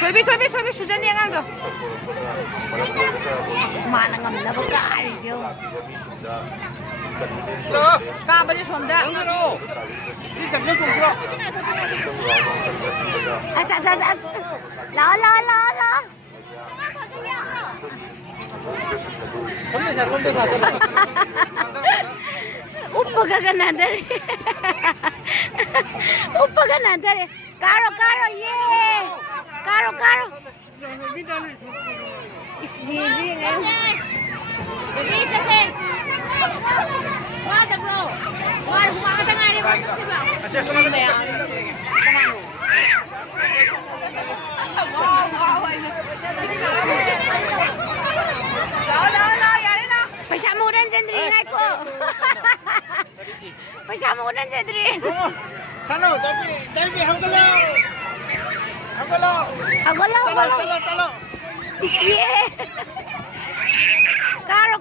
Thôi biết sujan niya nga Mana ngam na baga ari jo. Ka ba ni som da. As. La. Uppaga ganadare. Caro, yeah. Caro. Isbili ngayon. Bisa sih. Wah, bro. Wah, humaga nga rin. Asya sa mga yan. Pasamuran sendiri ko. Pasamuran sendiri. Chalo, tapi Chalo. Yeah. Caro.